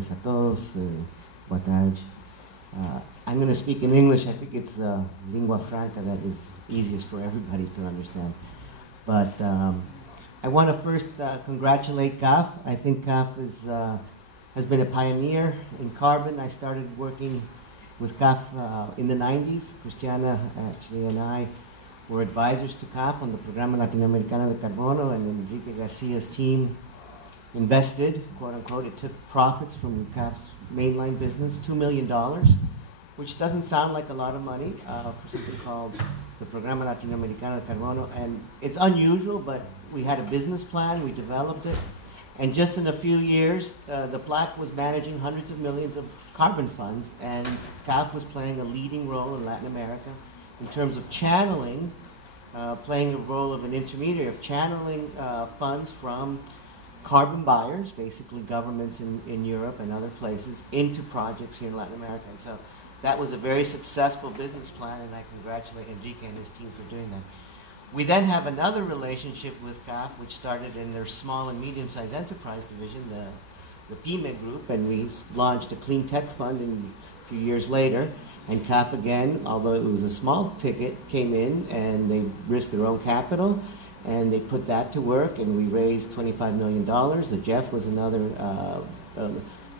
tardes a todos. Boa tarde. I'm going to speak in English. I think it's the lingua franca that is easiest for everybody to understand. But I want to first congratulate CAF. I think CAF has been a pioneer in carbon. I started working with CAF in the 90s. Cristiana actually and I were advisors to CAF on the Programa Latinoamericano de Carbono, and Enrique Garcia's team invested, quote unquote. It took profits from CAF's mainline business, $2 million, which doesn't sound like a lot of money for something called the Programa Latinoamericano de Carbono. And it's unusual, but we had a business plan, we developed it, and just in a few years, the PLAC was managing hundreds of millions of carbon funds, and CAF was playing a leading role in Latin America in terms of channeling, playing a role of an intermediary, of channeling funds from carbon buyers, basically governments in Europe and other places, into projects here in Latin America. And so that was a very successful business plan, and I congratulate Enrique and his team for doing that. We then have another relationship with CAF, which started in their small and medium-sized enterprise division, the PYME group, and we launched a clean tech fund a few years later. And CAF again, although it was a small ticket, came in and they risked their own capital, and they put that to work, and we raised $25 million. The Jeff was another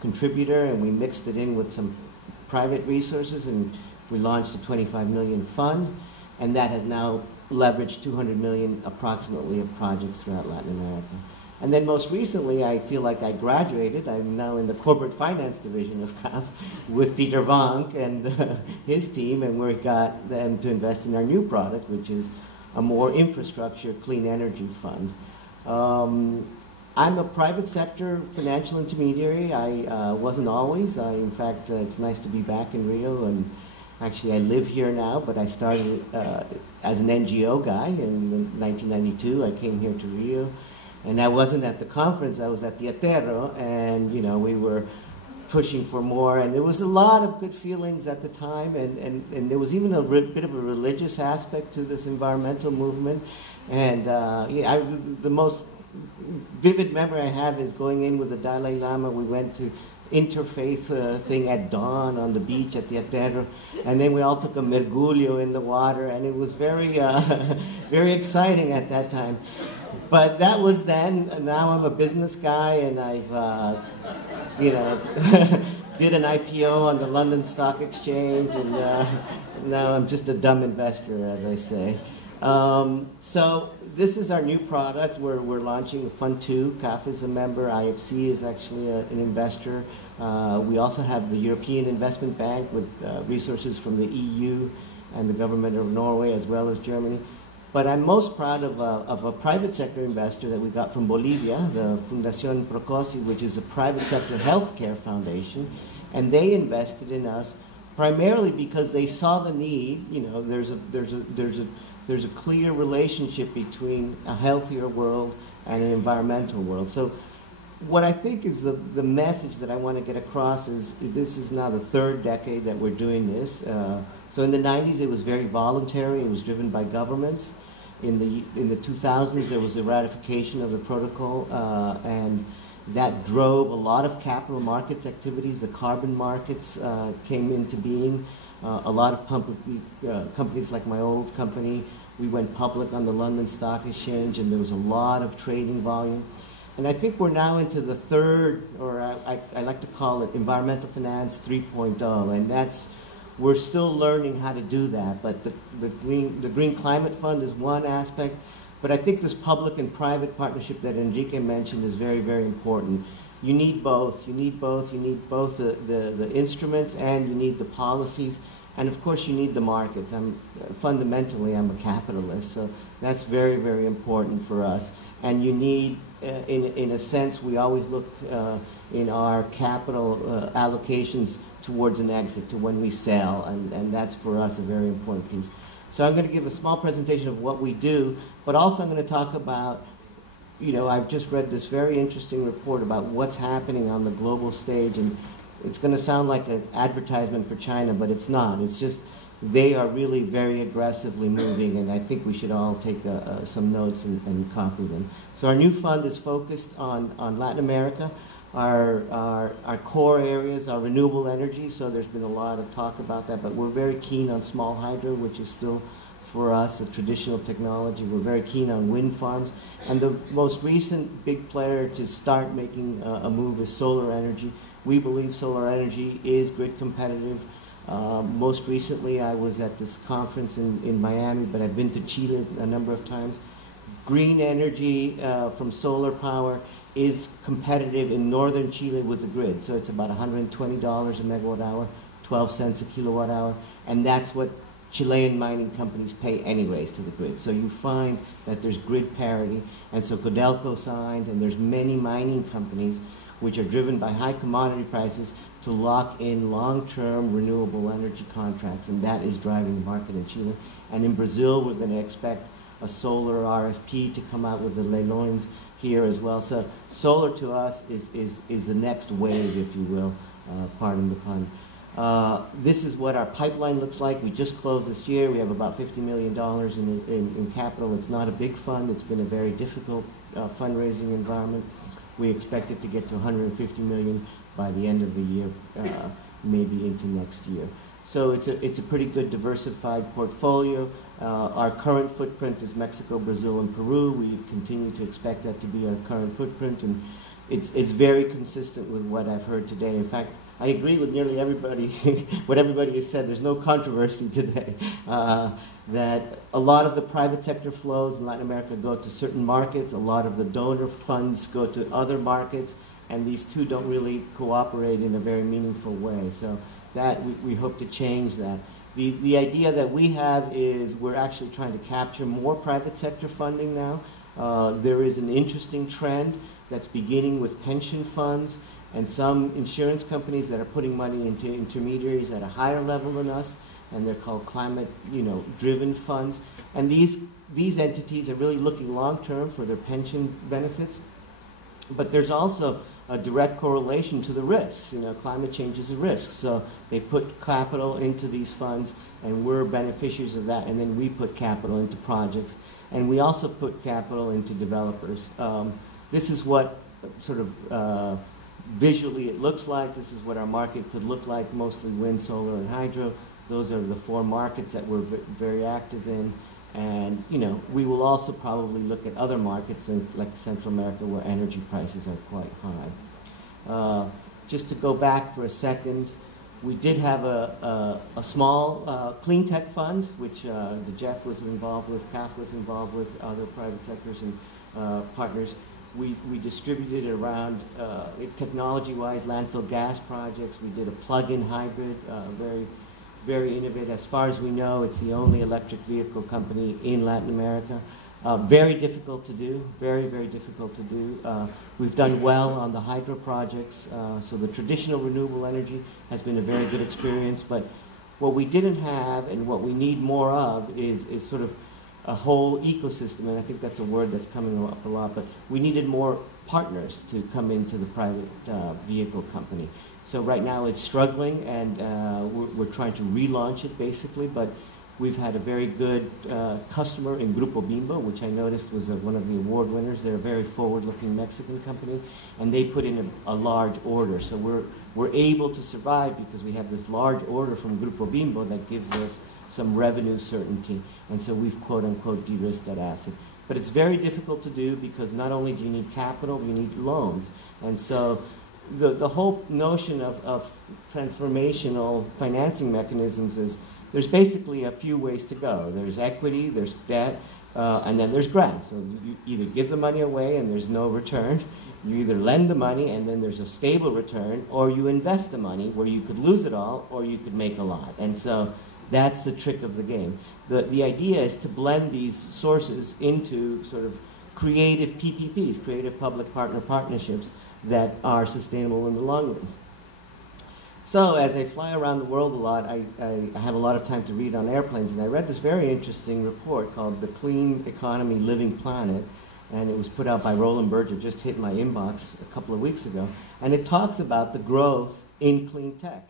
contributor, and we mixed it in with some private resources, and we launched a $25 million fund, and that has now leveraged $200 million approximately of projects throughout Latin America. And then most recently, I feel like I graduated. I'm now in the corporate finance division of CAF with Peter Vonk and his team, and we got them to invest in our new product, which is a more infrastructure clean energy fund. I'm a private sector financial intermediary. I wasn't always. In fact, it's nice to be back in Rio, and actually I live here now, but I started as an NGO guy in 1992. I came here to Rio, and I wasn't at the conference. I was at the Aterro, and you know, we were pushing for more, and there was a lot of good feelings at the time, and there was even a bit of a religious aspect to this environmental movement. And yeah, the most vivid memory I have is going in with the Dalai Lama. We went to interfaith thing at dawn on the beach at the Aterro, and then we all took a mergulho in the water, and it was very, very exciting at that time. But that was then. Now I'm a business guy, and I've, you know, did an IPO on the London Stock Exchange, and now I'm just a dumb investor, as I say. So this is our new product. We're launching a Fund 2. CAF is a member. IFC is actually an investor. We also have the European Investment Bank with resources from the EU and the government of Norway, as well as Germany. But I'm most proud of a private sector investor that we got from Bolivia, the Fundación Procosi, which is a private sector healthcare foundation, and they invested in us primarily because they saw the need. You know, there's a clear relationship between a healthier world and an environmental world. So what I think is the message that I want to get across is this is now the third decade that we're doing this. So in the 90s, it was very voluntary. It was driven by governments. In the 2000s, there was a ratification of the protocol, and that drove a lot of capital markets activities. The carbon markets came into being. A lot of companies like my old company, we went public on the London Stock Exchange, and there was a lot of trading volume. And I think we're now into the third, or I like to call it environmental finance 3.0, and that's, we're still learning how to do that. But the Green Climate Fund is one aspect, but I think this public and private partnership that Enrique mentioned is very, very important. You need both. You need both. You need both the instruments, and you need the policies, and of course you need the markets. Fundamentally, I'm a capitalist, so that's very, very important for us. And you need, in a sense, we always look in our capital allocations towards an exit, to when we sell, and that's for us a very important piece. So I'm going to give a small presentation of what we do, but also I'm going to talk about, you know, I've just read this very interesting report about what's happening on the global stage, and it's going to sound like an advertisement for China, but it's not. It's just they are really very aggressively moving, and I think we should all take some notes and copy them. So our new fund is focused on Latin America. our core areas are renewable energy, so there's been a lot of talk about that, but we're very keen on small hydro, which is still, for us, a traditional technology. We're very keen on wind farms. And the most recent big player to start making a move is solar energy. We believe solar energy is grid competitive. Most recently, I was at this conference in Miami, but I've been to Chile a number of times. Green energy from solar power is competitive in northern Chile with the grid. So it's about $120 a megawatt hour, 12 cents a kilowatt hour, and that's what Chilean mining companies pay anyways to the grid. So you find that there's grid parity, and so Codelco signed, and there's many mining companies which are driven by high commodity prices to lock in long-term renewable energy contracts, and that is driving the market in Chile. And in Brazil, we're going to expect a solar RFP to come out with the leilões here as well. So solar to us is the next wave, if you will, pardon the pun. This is what our pipeline looks like. We just closed this year. We have about $50 million in capital. It's not a big fund. It's been a very difficult fundraising environment. We expect it to get to $150 million by the end of the year, maybe into next year. So it's a pretty good diversified portfolio. Our current footprint is Mexico, Brazil, and Peru. We continue to expect that to be our current footprint, and it's very consistent with what I've heard today. In fact, I agree with nearly everybody, what everybody has said. There's no controversy today. That a lot of the private sector flows in Latin America go to certain markets, a lot of the donor funds go to other markets, and these two don't really cooperate in a very meaningful way. So that we hope to change that. The idea that we have is we're actually trying to capture more private sector funding now. There is an interesting trend that's beginning with pension funds and some insurance companies that are putting money into intermediaries at a higher level than us, and they're called climate, driven funds. And these entities are really looking long-term for their pension benefits. But there's also a direct correlation to the risks. Climate change is a risk. So they put capital into these funds, and we're beneficiaries of that. And then we put capital into projects. And we also put capital into developers. This is what sort of visually it looks like. This is what our market could look like, mostly wind, solar, and hydro. Those are the four markets that we're very active in. And, we will also probably look at other markets like Central America where energy prices are quite high. Just to go back for a second, we did have a small clean tech fund, which the Jeff was involved with, CAF was involved with, other private sectors and partners. We distributed around, technology-wise, landfill gas projects. We did a plug-in hybrid, very innovative. As far as we know, it's the only electric vehicle company in Latin America. Very difficult to do, very difficult to do. We've done well on the hydro projects, so the traditional renewable energy has been a very good experience, but what we didn't have and what we need more of is sort of a whole ecosystem, and I think that's a word that's coming up a lot, but we needed more partners to come into the private vehicle company. So right now it's struggling, and we're trying to relaunch it basically, but we've had a very good customer in Grupo Bimbo, which I noticed was one of the award winners. They're a very forward-looking Mexican company, and they put in a large order. So we're able to survive because we have this large order from Grupo Bimbo that gives us some revenue certainty, and so we've quote-unquote de-risked that asset. But it's very difficult to do because not only do you need capital, you need loans. And so the whole notion of transformational financing mechanisms is there's basically a few ways to go. There's equity, there's debt, and then there's grants. So you either give the money away and there's no return, you either lend the money and then there's a stable return, or you invest the money where you could lose it all or you could make a lot. And so that's the trick of the game. The idea is to blend these sources into sort of creative PPPs, creative public-partner partnerships that are sustainable in the long run. So as I fly around the world a lot, I have a lot of time to read on airplanes, and I read this very interesting report called The Clean Economy Living Planet, and it was put out by Roland Berger, just hit my inbox a couple of weeks ago, and it talks about the growth in clean tech.